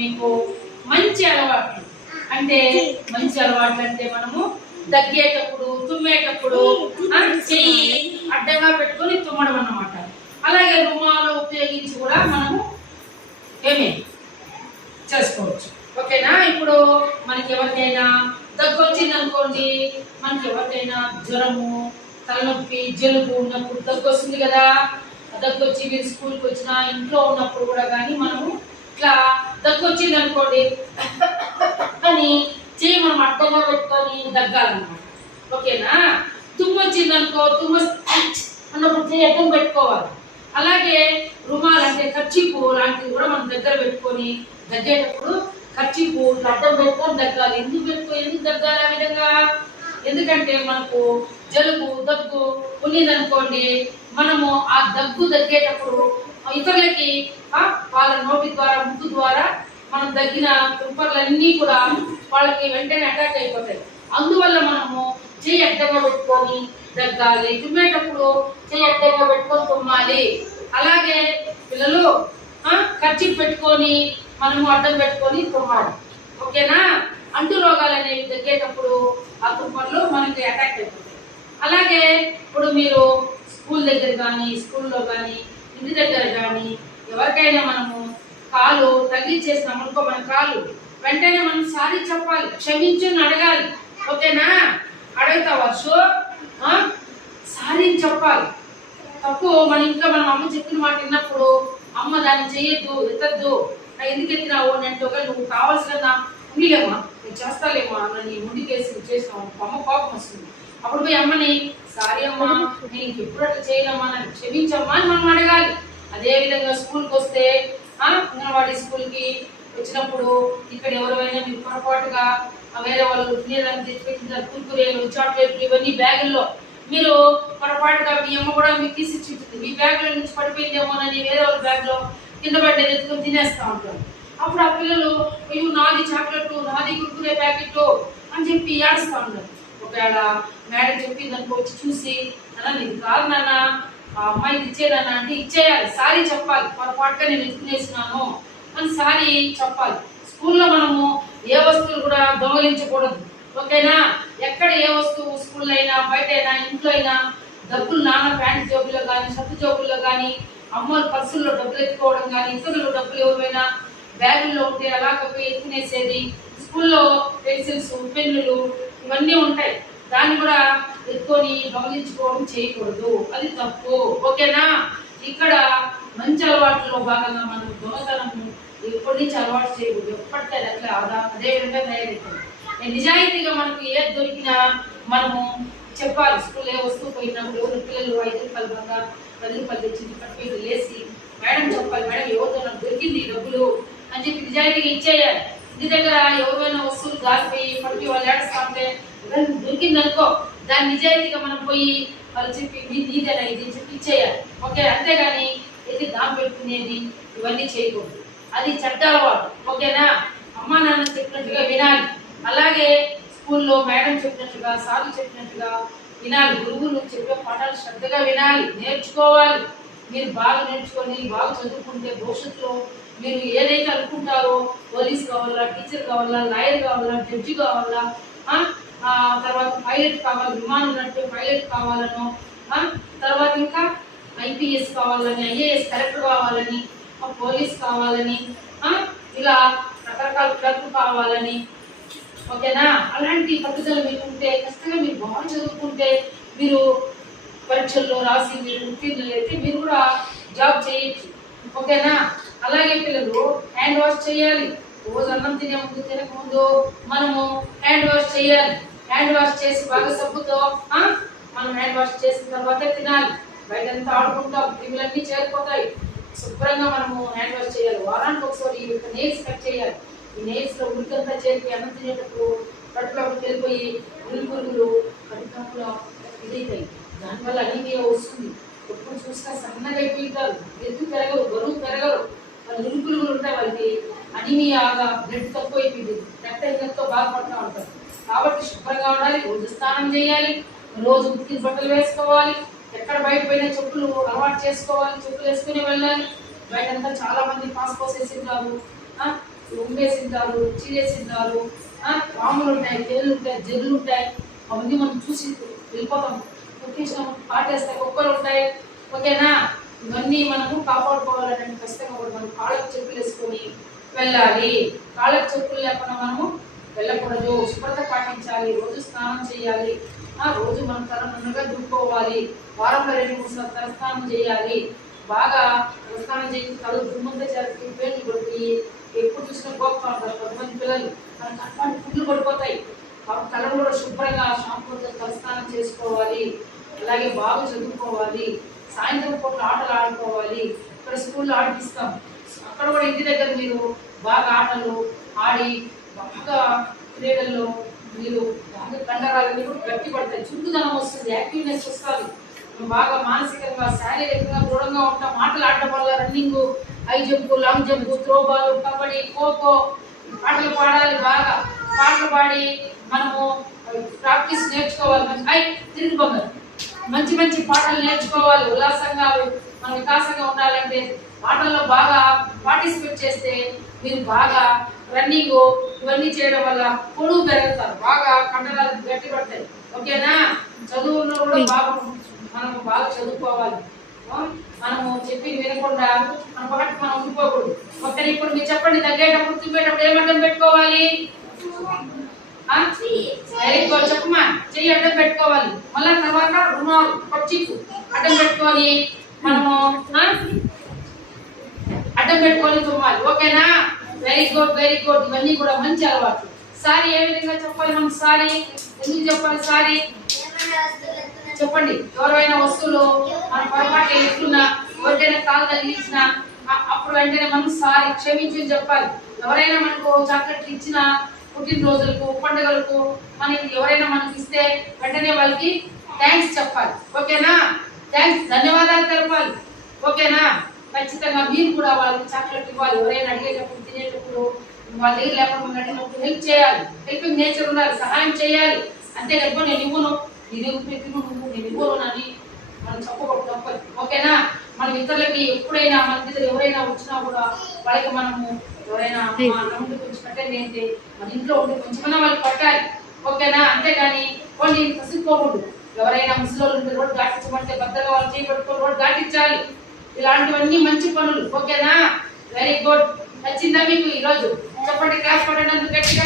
మీకు మంచి అలవాట్లు అంటే మనము దగ్గేటప్పుడు తుమ్మేటప్పుడు చెయ్యి అడ్డంగా పెట్టుకొని తుమ్మడం అన్నమాట. అలాగే రుమాలు ఉపయోగించి కూడా మనము ఏమి చేసుకోవచ్చు. ఓకేనా? ఇప్పుడు మనకి ఎవరికైనా దగ్గు వచ్చింది అనుకోండి, మనకి ఎవరికైనా జ్వరము, తలనొప్పి, జలుబు ఉన్నప్పుడు దగ్గు వస్తుంది కదా. దగ్గు వచ్చి మీరు స్కూల్కి వచ్చినా ఇంట్లో ఉన్నప్పుడు కూడా కానీ మనము ఇట్లా దగ్గు వచ్చింది అనుకోండి అని చెయ్యి మనం అడ్డంగా పెట్టుకొని దగ్గాలన్నమాట. ఓకేనా? తుమ్ము వచ్చింది అనుకో, తుమ్ము అన్నప్పుడు చెయ్యి అడ్డం పెట్టుకోవాలి. అలాగే రుమాలు అంటే కర్చీపు లాంటివి కూడా మనం దగ్గర పెట్టుకొని దగ్గేటప్పుడు కర్చీపు అడ్డం పెట్టుకొని దగ్గాలి. ఎందుకు దగ్గాలి ఆ విధంగా? ఎందుకంటే మనకు జలుబు దగ్గు ఉన్నదనుకోండి, మనము ఆ దగ్గు దగ్గేటప్పుడు ఇతరులకి వాళ్ళ నోటి ద్వారా ముక్కు ద్వారా మనం దగ్గిన తుంపర్లన్నీ కూడా వాళ్ళకి వెంటనే అటాక్ అయిపోతాయి. అందువల్ల మనము చెయ్యి అడ్డంగా పెట్టుకొని దగ్గాలి. తుమ్మేటప్పుడు చెయ్యి అడ్డంగా పెట్టుకొని తుమ్మాలి. అలాగే పిల్లలు కర్చీఫ్ పెట్టుకొని మనము అడ్డం పెట్టుకొని తుమ్మాలి. ఓకేనా? అంటు రోగాలు అనేవి దగ్గేటప్పుడు ఆ తుమ్మర్లు మనకి అటాక్ అయిపోతాయి. అలాగే ఇప్పుడు మీరు స్కూల్ దగ్గర కానీ, స్కూల్లో కానీ, ఇంటి దగ్గర కానీ ఎవరికైనా మనము కాలు తగిలిచ్చేసినాం అనుకో, మన కాలు వెంటనే మనం సారీ చెప్పాలి, క్షమించుని అడగాలి. ఓకేనా? అడుగుతావా షో సారీ చెప్పాలి. తప్పు మన ఇంట్లో మనం అమ్మ చెప్పిన మాట విన్నప్పుడు అమ్మ దాన్ని చెయ్యొద్దు, ఎత్తద్దు, ఎందుకు ఎత్తినావు అని అంటే ఒకవేళ నువ్వు కావాల్సిన ఉండిలేమా, నువ్వు చేస్తాలేమా అని ముందుకేసి చేసినావు, అమ్మ కోపం వస్తుంది. అప్పుడు పోయి అమ్మని సారీ అమ్మా, నేను ఎప్పుడు అట్లా చేయనమ్మా, నన్ను క్షమించమ్మా అని మనం అడగాలి. అదేవిధంగా స్కూల్కి వస్తే అంగన్వాడీ స్కూల్కి వచ్చినప్పుడు ఇక్కడ ఎవరైనా మీరు పొరపాటుగా వేరే వాళ్ళు తినేదాన్ని తెచ్చిపెట్టిన కుర్కురేలు, చాక్లెట్లు ఇవన్నీ బ్యాగుల్లో మీరు పొరపాటుగా మీ అమ్మ కూడా మీకు తీసి ఇచ్చింటుంది, మీ బ్యాగ్లో నుంచి పడిపోయిందేమోనని వేరే వాళ్ళ బ్యాగ్లో కింద పడ్డేది ఎత్తుకొని తినేస్తూ ఉంటారు. అప్పుడు ఆ పిల్లలు అయ్యో నాది చాక్లెట్, నాది కుర్కురే ప్యాకెట్ అని చెప్పి ఏడుస్తూ ఉంటారు. ఒకవేళ మేడం చెప్పింది అనుకో, వచ్చి చూసి నాన్న నీకు కాదు నాన్న, ఆ అమ్మాయికి ఇచ్చేదన్నా అంటే ఇచ్చేయాలి, సారీ చెప్పాలి, పొరపాటుగా నేను ఎత్తుకునేసినాను అని సారీ చెప్పాలి. స్కూల్లో మనము ఏ వస్తువులు కూడా దొంగలించకూడదు. ఓకేనా? ఎక్కడ ఏ వస్తువు స్కూల్లో అయినా, బయట అయినా, ఇంట్లో అయినా డబ్బులు నాన్న ప్యాంట్ జోబుల్లో కానీ, షర్టు జోబుల్లో కానీ, అమ్మలు పర్సుల్లో డబ్బులు ఎత్తుకోవడం కానీ, ఇతరులు డబ్బులు ఎవరైనా బ్యాగుల్లో ఉంటే అలాగపోయి ఎత్తుకునేసేది. స్కూల్లో పెన్సిల్స్, పెన్నులు ఇవన్నీ ఉంటాయి, దాన్ని కూడా ఎత్తుకొని దొంగలించుకోవడం చేయకూడదు, అది తప్పు. ఓకేనా? ఇక్కడ మంచి అలవాట్లలో భాగంగా మనం దొంగతనము ఎప్పటి నుంచి అలవాటు చేయకూడదు. ఎప్పటికీ అట్లా అదే విధంగా తయారవుతుంది. నిజాయితీగా మనకు ఏది దొరికినా మనము చెప్పాలి. స్కూల్లో ఏ వస్తువు పోయినప్పుడు ఎవరు పిల్లలు 5 రూపాయలు బంగా 10 రూపాయలు తెచ్చింది పట్టుకు లేసి మేడం చెప్పాలి, మేడం ఎవరితో నాకు దొరికింది డబ్బులు అని చెప్పి నిజాయితీగా ఇచ్చేయాలి. ఇంటి దగ్గర ఎవరైనా వస్తువులు దాచిపోయి పట్టుకు వాళ్ళు ఏడుస్తా ఉంటే దొరికింది అనుకో, దాన్ని నిజాయితీగా మనం పోయి వాళ్ళు చెప్పి నీదేనా ఇది చెప్పి ఇచ్చేయాలి. ఓకే? అంతేగాని ఇది దాని పెట్టుకునేది ఇవన్నీ చేయకూడదు, అది చెడ్డ అలవాటు. ఓకేనా? అమ్మా నాన్న చెప్పినట్టుగా వినాలి. అలాగే స్కూల్లో మేడం చెప్పినట్టుగా, సార్లు చెప్పినట్టుగా వినాలి. గురువులు చెప్పే పాఠాలు శ్రద్ధగా వినాలి, నేర్చుకోవాలి. మీరు బాగా నేర్చుకొని బాగా చదువుకుంటే భవిష్యత్తులో మీరు ఏదైతే అనుకుంటారో, పోలీస్ కావాలా, టీచర్ కావాలా, లాయర్ కావాలా, జడ్జి కావాలా, తర్వాత పైలట్ కావాలి, విమానం నడిపే పైలట్ కావాలనో, తర్వాత ఇంకా ఐపీఎస్ కావాలని, ఐఏఎస్ కలెక్టర్ కావాలని, పోలీస్ కావాలని, ఇలా రకరకాల క్లర్క్ కావాలని. ఓకేనా? అలాంటి పట్టుదల మీకు ఉంటే, ఖచ్చితంగా మీరు బాగా చదువుకుంటే, మీరు పరీక్షల్లో రాసి మీరు ఉత్తీర్ణులు అయితే మీరు కూడా జాబ్ చేయొచ్చు. ఓకేనా? అలాగే పిల్లలు హ్యాండ్ వాష్ చేయాలి. రోజు అన్నం తినే ముందు, తినక ముందు మనము హ్యాండ్ వాష్ చేయాలి. హ్యాండ్ వాష్ చేసి బాగా సబ్బుతో మనం హ్యాండ్ వాష్ చేసిన తర్వాత తినాలి. బయటంతా ఆడుకుంటాం, క్రిములన్నీ చేరిపోతాయి. శుభ్రంగా మనము హ్యాండ్ వాష్ చేయాలి. వారానికి ఒకసారి నెయిల్స్ కట్ చేయాలి. ఈ నెయిల్స్ లో ఉలికంతా చేరి అన్నం తినేటప్పుడు కడుపులోకి వెళ్ళిపోయి ఉలి పురుగులు కడుపులో ఇదైతాయి. దానివల్ల అనీమియా వస్తుంది. ఎప్పుడు చూసినా సన్నగా అయిపోయింటారు, ఎత్తు పెరగరు, బరువు పెరగరు. వాళ్ళు ఉలి పురుగులు ఉంటాయి, వాళ్ళకి అనీమియాగా బ్లడ్ తక్కువ అయిపోయింది, రక్తహీనతతో బాధపడుతూ ఉంటారు. కాబట్టి శుభ్రంగా ఉండాలి, రోజు స్నానం చేయాలి, రోజు ఉతికిన బట్టలు వేసుకోవాలి. ఎక్కడ బయట పోయినా చెప్పులు అలవాటు చేసుకోవాలి, చెప్పులు వేసుకుని వెళ్ళాలి. బయటంతా చాలా మంది పాస్ పోసేసింటారు, ఉమ్మేసింటారు, చీరేసింటారు, పాములు ఉంటాయి, తేళ్ళు ఉంటాయి, జల్లు ఉంటాయి. అవన్నీ మనం చూసి వెళ్ళిపోతాం. ఒకేసారి పాటేస్తాయి, కుక్కలు ఉంటాయి. ఓకేనా? ఇవన్నీ మనము కాపాడుకోవాలంటే ఖచ్చితంగా కూడా మనం కాళ్ళకు చెప్పులు వేసుకొని వెళ్ళాలి. కాళ్ళకు చెప్పులు లేకుండా మనము వెళ్ళకూడదు. శుభ్రత పాటించాలి. రోజు స్నానం చేయాలి. రోజు మనం తలనున్నగా దుక్కోవాలి. వారంలో 2-3 సార్లు తలస్నానం చేయాలి. బాగా తలస్నానం చేసి తల దుమ్మంతా చేసి పేర్లు పడిపోయి ఎప్పుడు చూసినా గొప్ప ఉంటారు కొంతమంది పిల్లలు. మన కట్టాన్ని పుట్లు పడిపోతాయి. తలను కూడా శుభ్రంగా షాంపూతో తలస్నానం చేసుకోవాలి. అలాగే బాగా చదువుకోవాలి. సాయంత్రం పూట ఆటలు ఆడుకోవాలి. ఇక్కడ స్కూల్లో ఆడిపిస్తాం. అక్కడ కూడా ఇంటి దగ్గర మీరు బాగా ఆటలు ఆడి బాగా క్రీడల్లో మీరు బాగా కండరాలన్నీ కూడా గట్టి పడతాయి. చుట్టుదనం వస్తుంది, యాక్టివ్నెస్ వస్తుంది. బాగా మానసికంగా శారీరకంగా దృఢంగా ఉంటాం. ఆటలు ఆడటం వల్ల running, high jump, long jump, throwball, kabaddi, kho kho పాటలు పాడాలి. బాగా పాటలు పాడి మనము ప్రాక్టీస్ నేర్చుకోవాలి. తిరిగి పొందాలి. మంచి మంచి పాటలు నేర్చుకోవాలి. ఉల్లాసంగా మనం వికాసంగా ఉండాలంటే పాటల్లో బాగా పార్టిసిపేట్ చేస్తే మీరు బాగా రన్నింగ్ ఇవన్నీ చేయడం వల్ల పొడుగు పెరుగుతారు. బాగా కండరాలు గట్టి పడతాయి. ఓకేనా? చదువుల్లో కూడా బాగా మనము బాగా చదువుకోవాలి. మనము చెప్పి వినకుండా మన పాటు మనం ఉండిపోకూడదు. ఓకే, ఇప్పుడు మీరు చెప్పండి. తగ్గేటప్పుడు తుమ్మేటప్పుడు ఏం అడ్డం పెట్టుకోవాలి? చెప్పమా. చెయ్యి అడ్డం పెట్టుకోవాలి. మళ్ళా తర్వాత రుణాలు పచ్చికు అడ్డం పెట్టుకొని మనము అడ్డం పెట్టుకొని తుమ్మాలి. ఓకేనా? Very good, very good. ఇవన్నీ కూడా మంచి అలవాటు. సారీ ఏ విధంగా చెప్పాలి? మనం సారీ ఎందుకు చెప్పాలి? సారీ చెప్పండి. ఎవరైనా వస్తువులు మన పొరపాటు ఎత్తున్నా, ఎవరికైనా కాలు తగిలించినా అప్పుడు వెంటనే మనం సారీ క్షమించి చెప్పాలి. ఎవరైనా మనకు చాక్లెట్లు ఇచ్చినా, పుట్టినరోజులకు, పండుగలకు మనకి ఎవరైనా మనకి ఇస్తే వెంటనే వాళ్ళకి థ్యాంక్స్ చెప్పాలి. ఓకేనా? థ్యాంక్స్, ధన్యవాదాలు తెలపాలి. ఓకేనా? ఖచ్చితంగా మీరు కూడా వాళ్ళకి చాక్లెట్ ఇవ్వాలి. ఎవరైనా అడిగేటప్పుడు, తినేటప్పుడు, వాళ్ళ దగ్గర లేకుండా అడిగినప్పుడు హెల్ప్ చేయాలి. హెల్పింగ్ నేచర్ ఉండాలి. సహాయం చేయాలి. అంతేకాదు నేను ఇవ్వను, నేను ఇవ్వను అని మనం చెప్పకూడదు, తప్పదు. ఓకేనా? మనం ఇతరులకి ఎప్పుడైనా మన దగ్గర ఎవరైనా వచ్చినా కూడా వాళ్ళకి మనము ఎవరైనా అన్నం కొంచెం పెట్టండి అంటే మన ఇంట్లో ఉంటే కొంచెమైనా వాళ్ళకి పట్టాలి. ఓకేనా? అంతేగాని వాళ్ళు కసుక్కోకూడదు. ఎవరైనా ముసలి ఉంటే రోడ్డు దాటించమంటే భద్రంగా వాళ్ళు చేయబట్టుకొని రోడ్డు దాటించాలి. ఇలాంటివన్నీ మంచి పనులు. ఓకేనా? Very good. నచ్చిందా మీకు ఈరోజు? చెప్పండి. క్లాస్ పడండి గట్టిగా.